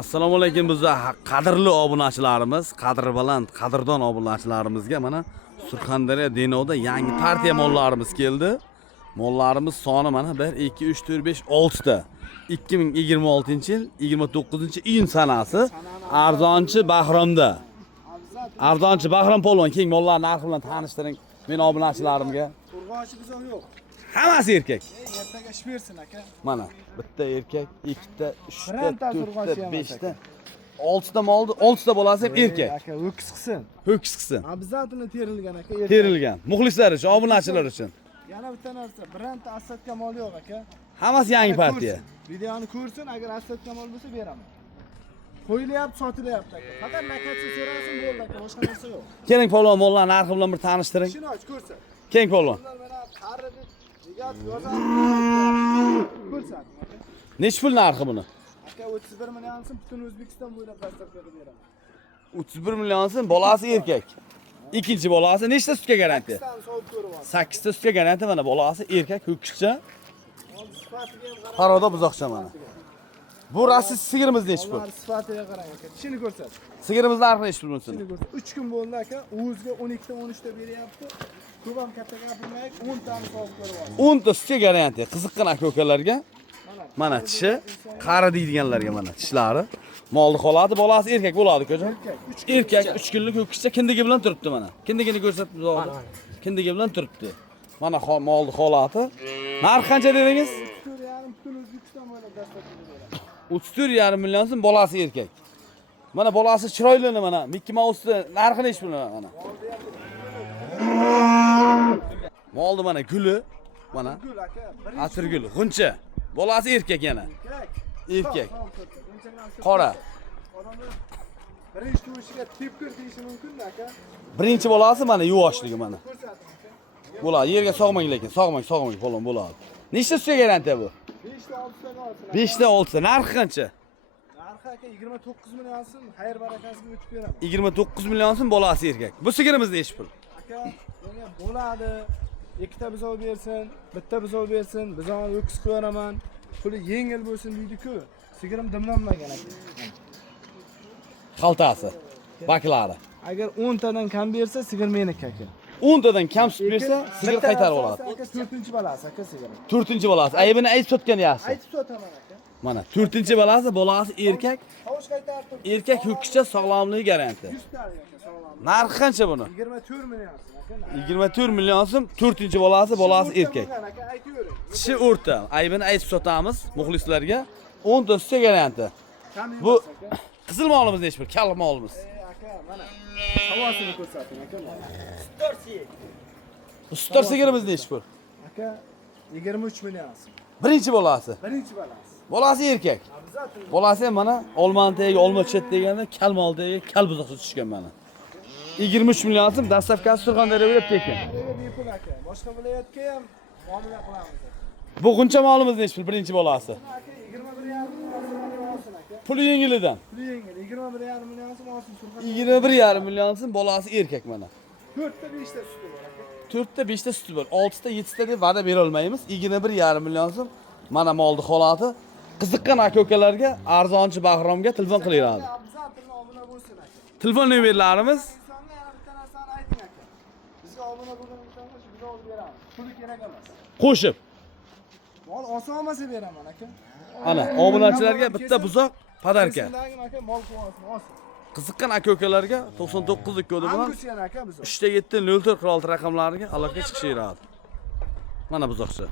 Assalomu alaykum bizlar qadrli obunachilarimiz, qadri baland, qadrdon obunachilarimizga mana Surxondaryo Denovda yangi partiya mollarimiz keldi. Mollarimiz soni mana 1 2 3 4 5 6 ta. 2026-yil 29-iyun sanasi Arzonchi Bahromda. Arzonchi Bahrom polvon keng mollar narxi bilan tanishtiring men obunachilarimga. Urg'ochi bizon yo'q. Hammasi erkak. Ertaga ish bersin aka. Mana bitta erkak, ikkita, uchta, Birontasi to'rtta, urg'ochi emas beshta, oltita molni, oltita bolasi ham erkak. Aka ho'kiz qilsin. Ho'kiz qilsin. Обязательно terilgan aka. Terilgan. Muxlislar uchun, obunachilar uchun. Yana bitta narsa, bironta asatga mol yo'q aka. Hammasi yangi partiya. Videoni ko'rsin, agar asatga mol bo'lsa beraman. Qo'yilyapti, sotilyapti aka. Faqat nakatsi so'rasin bo'ldi aka, boshqa narsa yo'q. Keling polvon mollar narxi bilan bir tanishtiring. Shuni och ko'rsin. Keng polvon. Ular mana qari deb jigat yozadi. Ko'rsin aka. Nech pul narxi buni? Aka 31 million so'm butun O'zbekiston bo'ylab dastavka qilib beraman. 31 million so'm, bolasi erkak. Ikkinchi bolasi nechta sutga garantiya? 8 tani sovib ko'ryapman. 8 ta sutga garantiya mana bolasi erkak, ho'kizcha. Sifatiga ham qarang. Qaroda buzoqcha mana. Bu rasi sigirimiz nech pul? Ular sifatiga qarang aka. Tishini ko'rsat. Sigirimiz narxi nech pul bo'lsin? Tishini ko'rsat. 3 kun bo'ldi aka. O'zga 12 ta 13 ta beryapti. Ko'p ham katta gapirmaylik, 10 tani sovib ko'ryapman. 10 ta sutga garantiya. Qiziqqan aka-ukalarga mana tishi, qari deydiganlarga mana tishlari. Molni holati bolasi erkak bo'ladi, ko'jon. Erkak 3 kunlik ho'kizcha kindigi bilan turibdi mana. Kindigini ko'rsatib berdi. Kindigi bilan turibdi. Mana molni holati. Narx qancha dedingiz? 4,5 butun O'zbekiston bo'ylab dastavka qilib beraman. 34,5 million so'm bolasi erkak. Mana bolasi chiroylini mana Mickey Mouse'ni narxi nech pul mana? Molni mana guli, mana Gul aka. atir guli, g'uncha. Bolasi erkak yana. Erkak. Qora. Qora. Odamlar birinchi tuvishiga tepkir deyishi mumkin-da aka. Birinchi bolasi mana yuvoshligi mana. Ko'rsating aka. Bo'ladi. Yerga sog'mang lekin, sog'mang polvon bo'ladi. Nechta sutga garantiya bu? 5 ta 6 ta olsin. 5 ta 6 ta. Narxi qancha? Narxi aka 29 million so'm, xayr barakasiga o'tib beraman. 29 million so'm bolasi erkak. Bu sigirimiz nech pul? Aka, menga bo'ladi. Ikkita bizov bersin, bitta bizov bersin, bizovni ho'kiz qilib beraman. Puli yengil bo'lsin deydi-ku. Sigirim dimlanmagan aka. Xaltasi, baklari. Agar 10 tadan kam bersa, sigir meniki aka. 10 tadan kam sut bersa, sigir qaytarib oladi. Aka 4-chi balasi aka sigirim. 4-chi bolasi. Aybini aytib sotgan yaxshi. Aytib sotaman aka. Mana 4-chi bolasi erkak. Tovush qaytarib turibdi. Erkak ho'kizcha sog'lomligi garantiya. 100 ta aka sog'lom. Narxi qancha buni? 24 million so'm aka. 24 million so'm, 4-chi bolasi erkak. Aka aytavering. Tishi o'rta. Aybini aytib sotamiz muxlislarga. 10 ta sutga garantiya. Bu qizil molimiz nech pul? Kal molimiz. Aka mana havosini ko'rsating aka. Sutlar sigirimiz nech pul? Aka 23 million so'm. Birinchi bolasi. Birinchi balasi. Bolasi erkak. Обязательно. Bolasi ham mana olmani tagiga olma chet deganda kal mol tagiga kal buzoqcha tushgan mana. 23 million so'm dastavkasi Surxondaryoga tekin. Bepul aka. Boshqa viloyatga ham muomala qilamiz. Bu g'uncha molimiz nech pul? Birinchi bolasi. Aka 21,5 million olsin aka. Puli yengilidan. Puli yengil 21,5 million so'm olsin Surxondaryo. 21,5 million so'm bolasi erkak mana. 4 ta 5 ta suti bor aka. 4 ta 5 ta suti bor. 6 ta 7 ta deb va'da bera olmaymiz. 21,5 million so'm mana molni holati. Qiziqqan aka-ukalarga Arzonchi Bahromga telefon qilaveradi. Обязательно obuna bo'lsin aka. Telefon nomerlarimiz Insonga yana bitta narsani ayting aka. Bizga obuna bo'lgan insonga shu bizni olib beramiz. Puli kerak emas. qo'shib. Mol oson olmasa beraman aka. Ana, obunachilarga bitta buzoq podarka. Sizlarga aka mol qilib olsin. Qiziqqan aka-ukalarga 99 kodi bilan Angusiyan aka biz. 3 ta 7 04 46 raqamlariga aloqa chiqishaveradi. Mana buzoqcha.